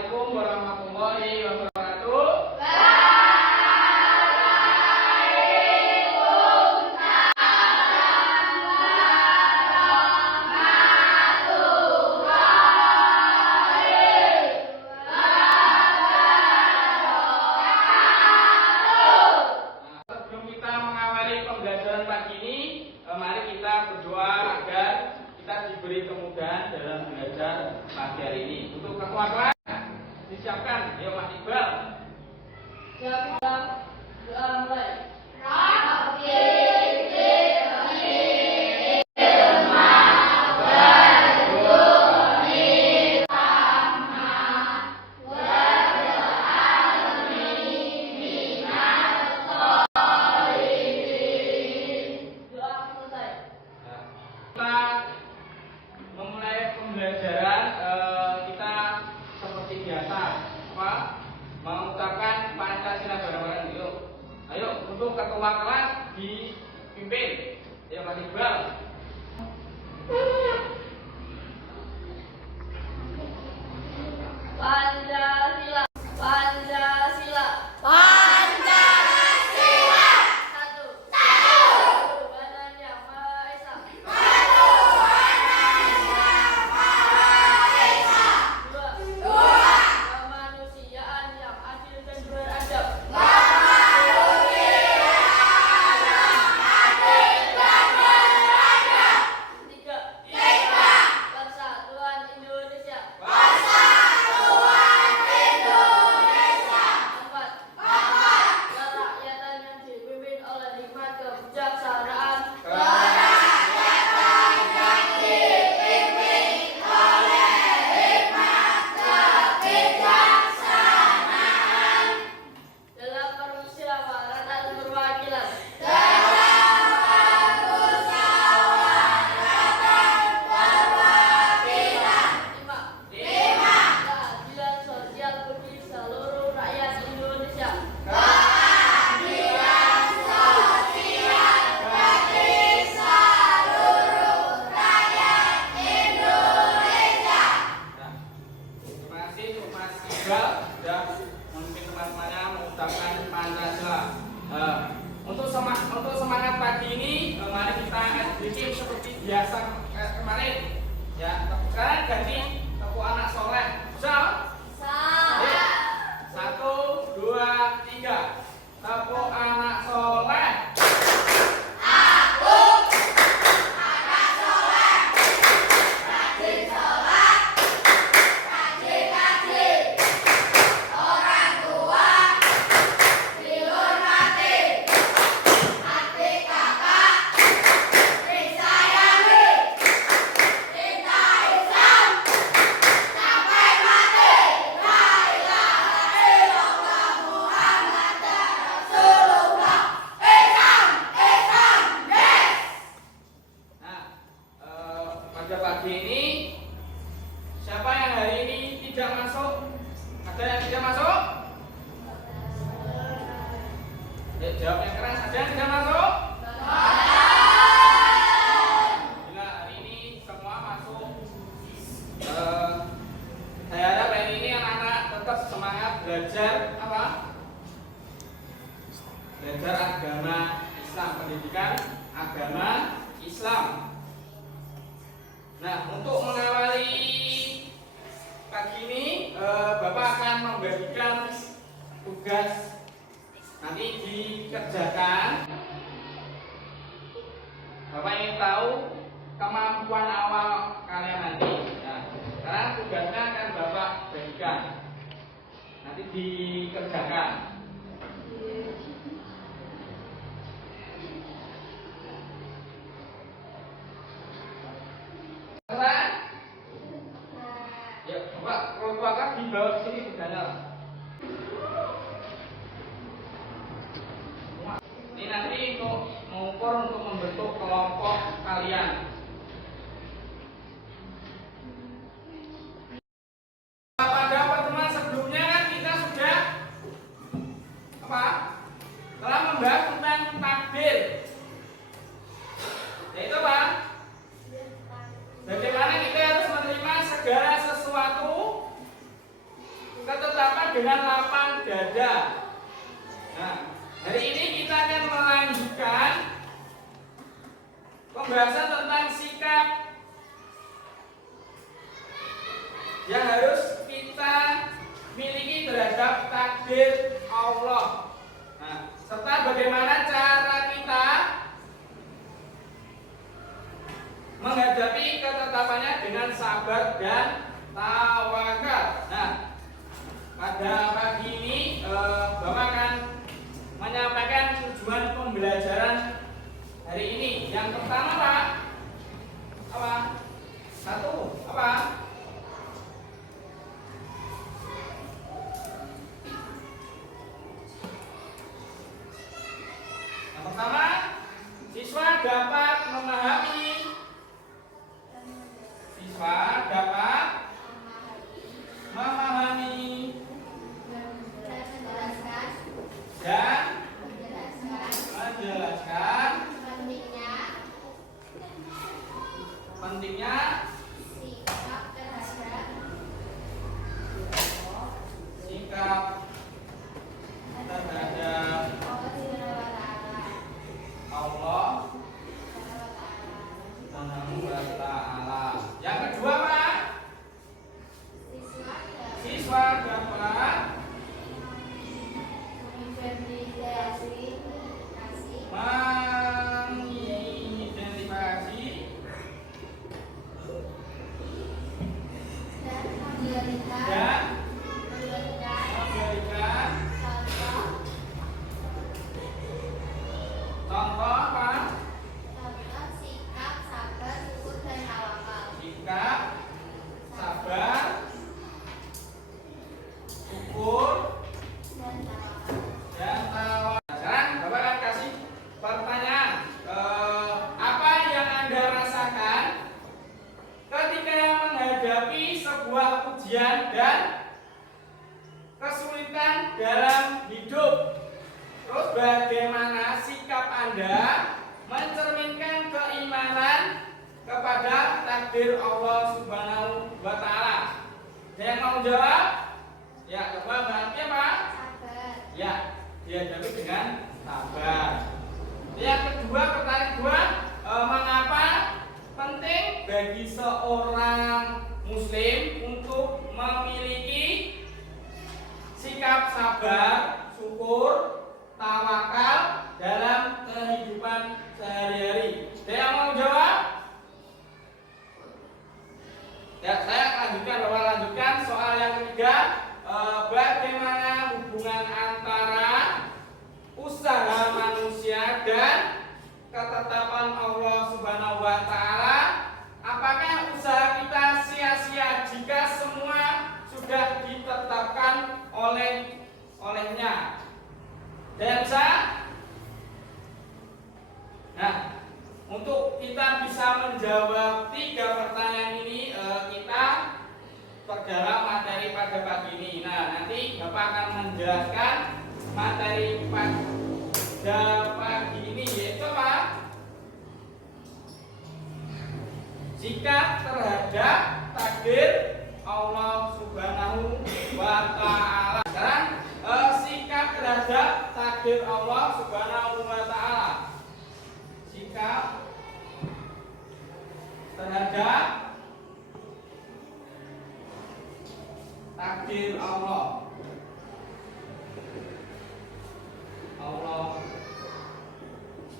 Assalamualaikum warahmatullahi wabarakatuh. Sebelum kita mengawali pembelajaran pagi ini, mari kita berdoa agar kita diberi kemudahan dalam belajar pagi hari ini. Untuk ketua kelas disiapkan, ya Pak Iqbal. Doa mulai. Kita memulai pembelajaran, kita seperti biasa mengucapkan Pancasila bareng-bareng. Yuk, ayo untuk ketua kelas dipimpin, ya Pak Iqbal. Pancasila. Pancasila. Satu. Tuhan Yang Maha Esa. Dua. Kemanusiaan yang adil dan beradab. Tiga. Persatuan Indonesia. Empat. Kerakyatan yang dipimpin oleh hikmat kebijaksanaan. Dalam permusyawaratan perwakilan. Lima. Keadilan sosial bagi seluruh rakyat Indonesia. Terima kasih untuk Mas Iqbal sudah memimpin teman-temannya mengucapkan Pancasila. Untuk semangat pagi ini, mari kita bikin seperti biasa kemarin. Ya, sekarang ganti tepuk anak soleh. Bisa? Satu, dua, tiga. Tepuk anak soleh. Nah, pada pagi ini siapa yang hari ini tidak masuk? Ada yang tidak masuk? Ya, jawab yang keras. Ada yang tidak masuk? Bila hari ini semua masuk, saya harap hari ini anak-anak tetap semangat belajar apa? Belajar agama Islam, pendidikan agama Islam. Nah, untuk mengawali pagi ini, Bapak akan membagikan tugas nanti dikerjakan. Bapak ingin tahu kemampuan awal kalian nanti. Nah, sekarang tugasnya akan Bapak bagikan, nanti dikerjakan. Kelas? Ya, Bapak, kalau Bapak dibawa ke sini budanya. Ini nanti untuk mengukur, untuk membentuk kelompok kalian. Pada pertemuan sebelumnya kan kita sudah telah membahas tentang takdir. Yaitu apa? Bagaimana kita harus menerima segala sesuatu dengan lapang dada. Nah, hari ini kita akan melanjutkan pembahasan tentang sikap yang harus kita miliki terhadap takdir Allah. Nah, serta bagaimana cara kita menghadapi ketetapannya dengan sabar dan tawakal. Nah, pada pagi ini Bapak akan menyampaikan tujuan pembelajaran hari ini. Yang pertama Pak, apa? Satu, apa? Yang pertama, siswa dapat memahami dan menjelaskan pentingnya sikap terhadap Allah Subhanahu wa ta'ala. Yang kedua Pak, siswa dapat mengidentifikasi dan memberikan contoh apa? Sikap sabar, syukur dan tawakal. Sikap sabar, syukur dan tawakal. Sekarang Bapak akan kasih pertanyaan. Apa yang Anda rasakan ketika menghadapi sebuah ujian dan kesulitan dalam hidup? Terus bagaimana sikap Anda mencerminkan keimanan kepada takdir Allah Subhanahu wa ta'ala? Ada yang mau jawab? Ya, coba berarti apa? Sabar. Ya, dihadapi dengan sabar. Yang kedua, pertanyaan kedua, mengapa penting bagi seorang muslim untuk memiliki sikap sabar, syukur, tawakal dalam kehidupan sehari-hari? Ada yang mau jawab? Ya, saya lanjutkan soal yang ketiga. Bagaimana hubungan antara usaha manusia dan ketetapan Allah Subhanahu wa ta'ala? Apakah usaha kita sia-sia jika semua sudah ditetapkan olehnya? Dan bisa? Nah, untuk kita bisa menjawab tiga pertanyaan ini, kita perdalam materi pada pagi ini. Nah, nanti Bapak akan menjelaskan materi pada pagi ini, yaitu apa? Sikap terhadap takdir Allah Subhanahu wa ta'ala. Sekarang sikap terhadap takdir Allah Subhanahu wa ta'ala. Sikap terhadap takdir Allah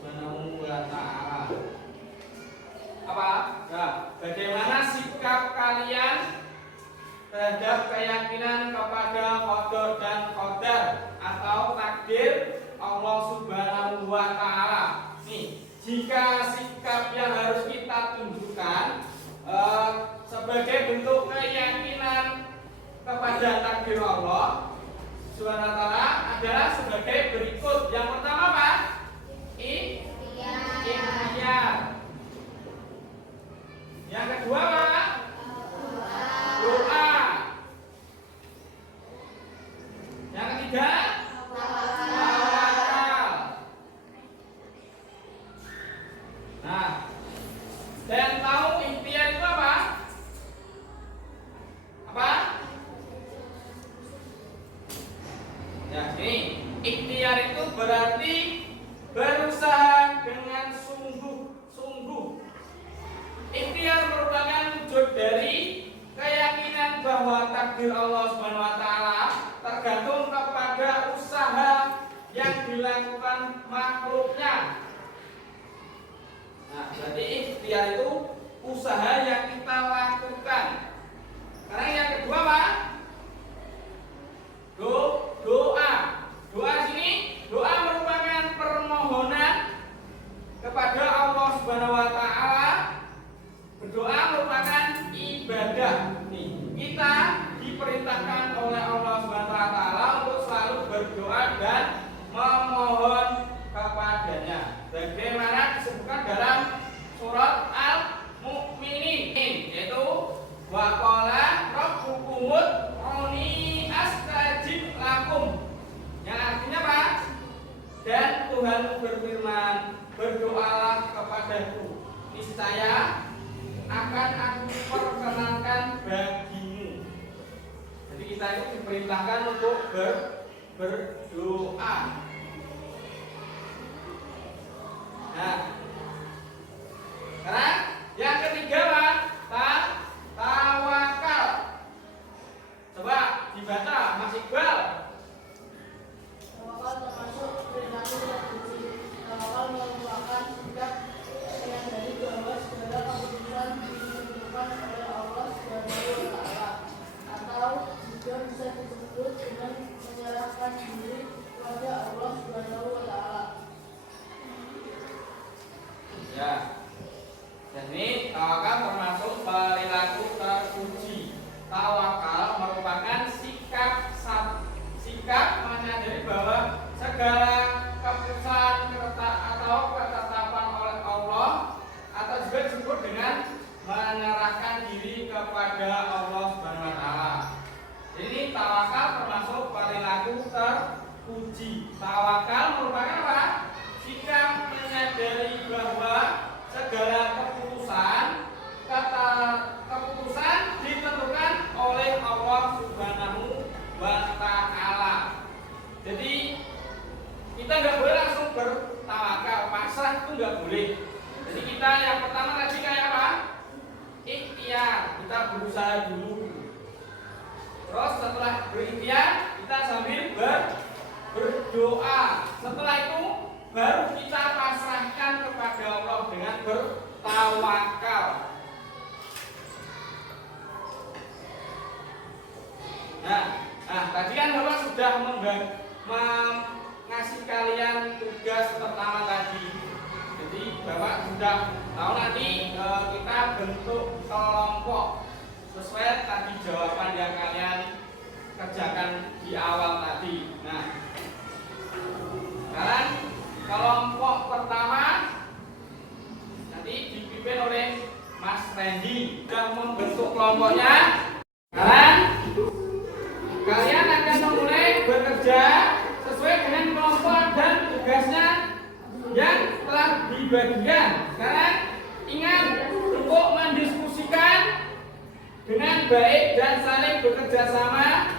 Subhanahu wa ta'ala. Apa? Nah, bagaimana sikap kalian terhadap keyakinan kepada qadar dan qadar atau takdir Allah Subhanahu wa ta'ala? Nih, jika sikap yang harus kita tunjukkan sebagai bentuk keyakinan kepada takdir Allah Subhanahu wa ta'ala adalah sebagai berikut. Yang pertama apa? Ikhtiar. Yang kedua apa? Doa. Yang ketiga tawakal. Nah, dan tahu ikhtiar itu apa? Apa? takdir Allah Subhanahu wa taala tergantung kepada usaha yang dilakukan makhluknya. Nah, berarti ikhtiar itu usaha yang kita lakukan. Sekarang yang kedua apa? Doa. Doa sini, doa merupakan permohonan kepada Allah Subhanahu wa taala. Berdoa merupakan ibadah. Nih, kita diperintahkan oleh Allah Subhanahu wa taala untuk selalu berdoa dan memohon kepadanya. Bagaimana disebutkan dalam surat Al-Mu'minin, yaitu wa qala rabbukum ud'uni astajib lakum. Yang artinya apa? Dan Tuhanmu berfirman, berdoalah kepadaku, niscaya akan aku perkenankan bagimu. Jadi kita itu diperintahkan untuk berdoa. Nah, sekarang yang ketiga Pak, tawakal. Coba dibaca Mas Iqbal. Tawakal termasuk perilaku yang suci. Tawakal merupakan sikap yang dari bahwa segala keputusan ditentukan oleh Allah Subhanahu wa taala, atau juga bisa disebut dengan menyerahkan diri kepada Allah Subhanahu wa taala. Ya. Dan ini tawakal termasuk perilaku terpuji. Tawakal merupakan sikap menyadari bahwa segala keputusan atau ketetapan oleh Allah, atau juga disebut dengan menyerahkan diri kepada Allah Subhanahu wa taala. Ini tawakal termasuk perilaku terpuji. Tawakal merupakan apa? Sikap menyadari bahwa segala keputusan ditentukan oleh Allah Subhanahu wa taala. Jadi kita nggak boleh langsung bertawakal, pasrah itu nggak boleh. Jadi kita yang pertama tadi kayak apa? Ikhtiar, kita berusaha dulu. Terus setelah berikhtiar kita sambil berdoa. Setelah itu baru kita pasrahkan kepada Allah dengan bertawakal. Nah, tadi kan Bapak sudah ngasih kalian tugas pertama tadi. Jadi Bapak sudah tahu nanti kita bentuk kelompok sesuai tadi jawaban yang kalian kerjakan di awal tadi. Nah, sekarang kelompok pertama nanti dipimpin oleh Mas Randy. Sudah membentuk kelompoknya. Sekarang kalian akan memulai bekerja sesuai dengan kelompok dan tugasnya yang telah dibagikan. Sekarang ingat untuk mendiskusikan dengan baik dan saling bekerja sama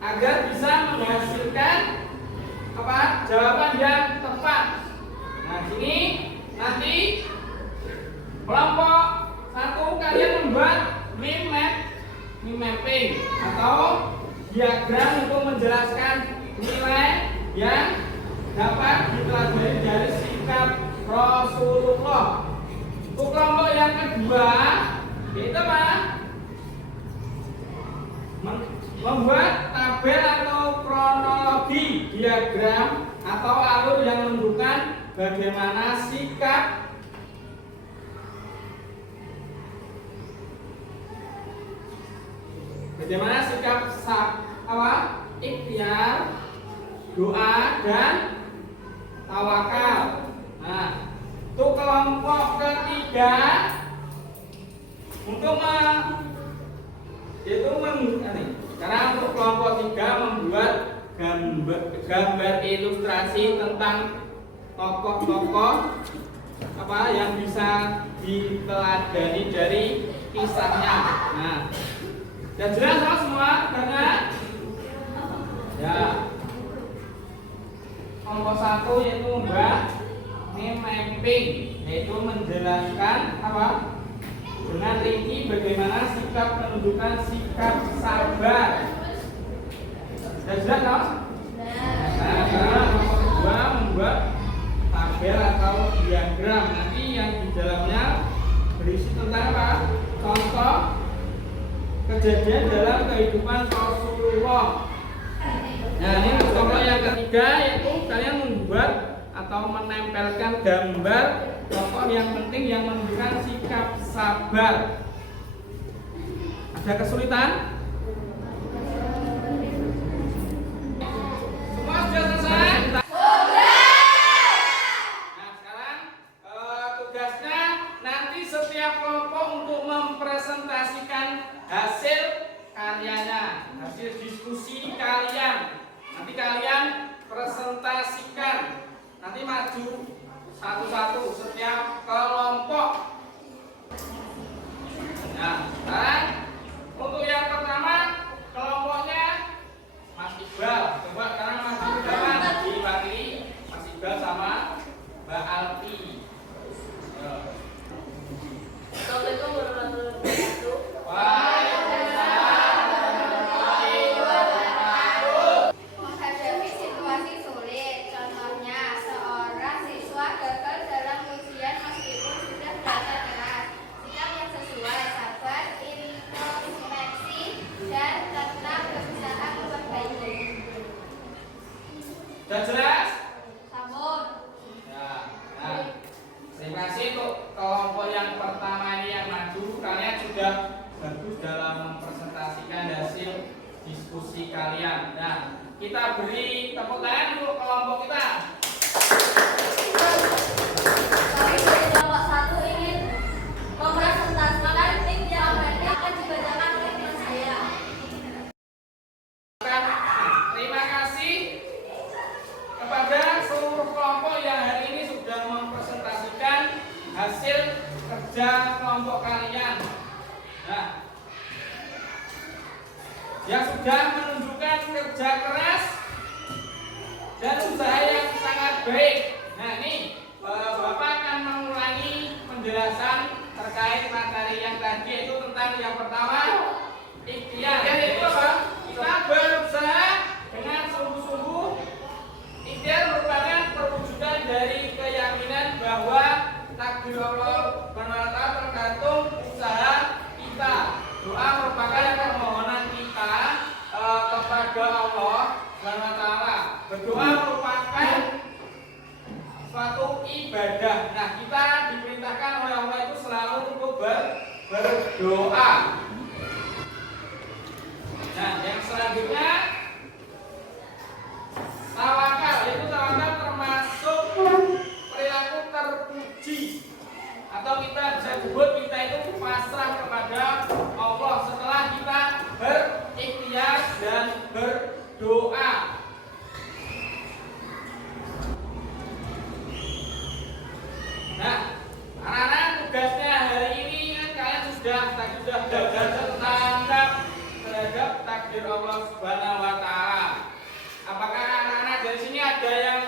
agar bisa menghasilkan jawaban yang tepat. Nah, sini nanti kelompok satu kalian membuat meme mapping atau diagram untuk menjelaskan nilai yang dapat dipelajari dari sikap Rasulullah. Untuk kelompok yang kedua yaitu apa? Membuat tabel atau kronologi diagram atau alur yang menunjukkan bagaimana sikap ikhtiar, doa dan tawakal. Nah, untuk kelompok ketiga karena untuk kelompok 3 membuat gambar ilustrasi tentang tokoh-tokoh yang bisa diteladani dari kisahnya. Nah, dan jelas semua karena ya kelompok 1 yaitu membuat meme mapping, yaitu menjelaskan dengan rinci bagaimana sikap menunjukkan sikap sabar. Sudah jelas toh? Nah, sekarang nomor 2 membuat tabel atau diagram. Nanti yang di dalamnya berisi tentang apa? Contoh kejadian dalam kehidupan Rasulullah. Nah, ini contoh yang ketiga, yaitu kalian membuat atau menempelkan gambar tokoh yang penting yang menunjukkan sikap sabar. Ada kesulitan? Semua sudah selesai? Nah, sekarang tugasnya nanti setiap kelompok untuk mempresentasikan hasil karyanya, hasil diskusi kalian. Nanti kalian presentasikan, nanti maju satu-satu setiap kelompok. Nah, sekarang untuk yang pertama kelompoknya Mas Iqbal. Coba sekarang maju ke depan, diwakili Mas Iqbal sama Mbak Alfi. Assalamualaikum warahmatullahi wabarakatuh. Menghadapi situasi sulit, contohnya seorang siswa gagal dalam ujian meskipun sudah belajar keras. Sikap yang sesuai, sabar, introspeksi, dan tetap berusaha memperbaiki. Sudah jelas? Sabun. Nah, terima kasih untuk kelompok yang pertama ini yang maju. Kalian sudah bagus dalam mempresentasikan hasil diskusi kalian. Nah, kita beri tepuk tangan untuk kelompok kita. Kami dari kelompok 1 ingin mempresentasikan tim yang akan dibacakan oleh teman saya. Terima kasih kepada seluruh kelompok yang hari ini sudah mempresentasikan hasil kerja kelompok kalian. Nah, yang sudah menunjukkan kerja keras dan usaha yang sangat baik. Nah, ini Bapak akan mengulangi penjelasan terkait materi yang tadi, yaitu tentang yang pertama ikhtiar. Yaitu apa? Kita berusaha dengan sungguh-sungguh. Ikhtiar merupakan perwujudan dari keyakinan bahwa takdir Allah SWT tergantung usaha kita. Doa merupakan permohonan kita kepada Allah SWT. Berdoa merupakan suatu ibadah. Nah, kita diperintahkan oleh Allah itu selalu untuk berdoa. Nah, yang selanjutnya tawakal. Yaitu tawakal termasuk perilaku terpuji, atau kita bisa sebut kita itu pasrah kepada Allah setelah kita berikhtiar dan berdoa. Nah, anak-anak tugasnya hari ini kan kalian sudah belajar tentang terhadap takdir Allah Subhanahu wa Ta'ala. Apakah anak-anak dari sini ada yang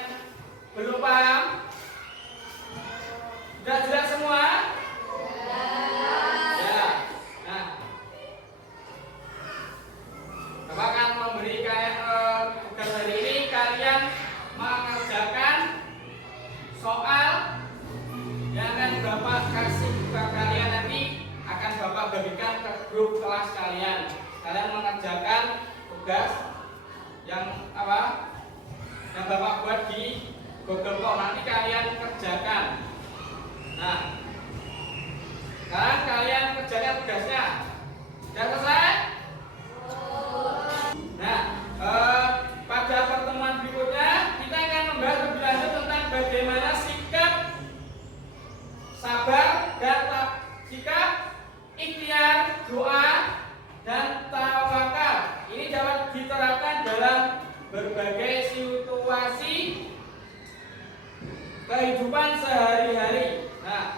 belum paham? Sudah jelas semua? Ya. Nah, Bapak akan memberi kalian tugas hari ini, kalian mengerjakan soal yang akan Bapak kasih ke kalian. Nanti akan Bapak bagikan ke grup kelas kalian. Kalian mengerjakan tugas yang apa? Yang Bapak buat di Google Form. Nanti kalian kerjakan. Nah, sekarang kalian kerjakan tugasnya. Sudah selesai? Nah, pada pertemuan berikutnya kita akan membahas lebih lanjut tentang bagaimana sikap sabar dan sikap ikhtiar, doa, dan tawakal. Ini dapat diterapkan dalam berbagai situasi kehidupan sehari-hari. Nah,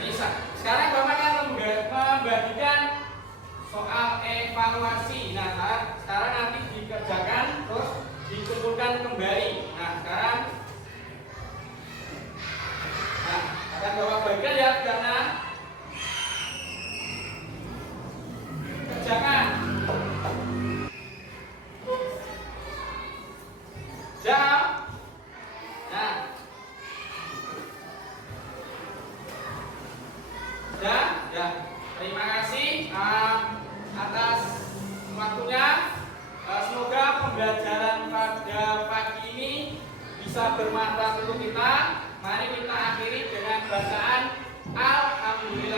ini sekarang Bapak akan membagikan soal evaluasi. Nah, sekarang nanti dikerjakan terus dikumpulkan kembali. Nah, sekarang ada Yang bawa bagian ya karena kerjakan. Jam. Nah. Ya. Terima kasih atas waktunya. Semoga pembelajaran pada pagi ini bisa bermanfaat untuk kita. Mari kita akhiri dengan bacaan Alhamdulillah.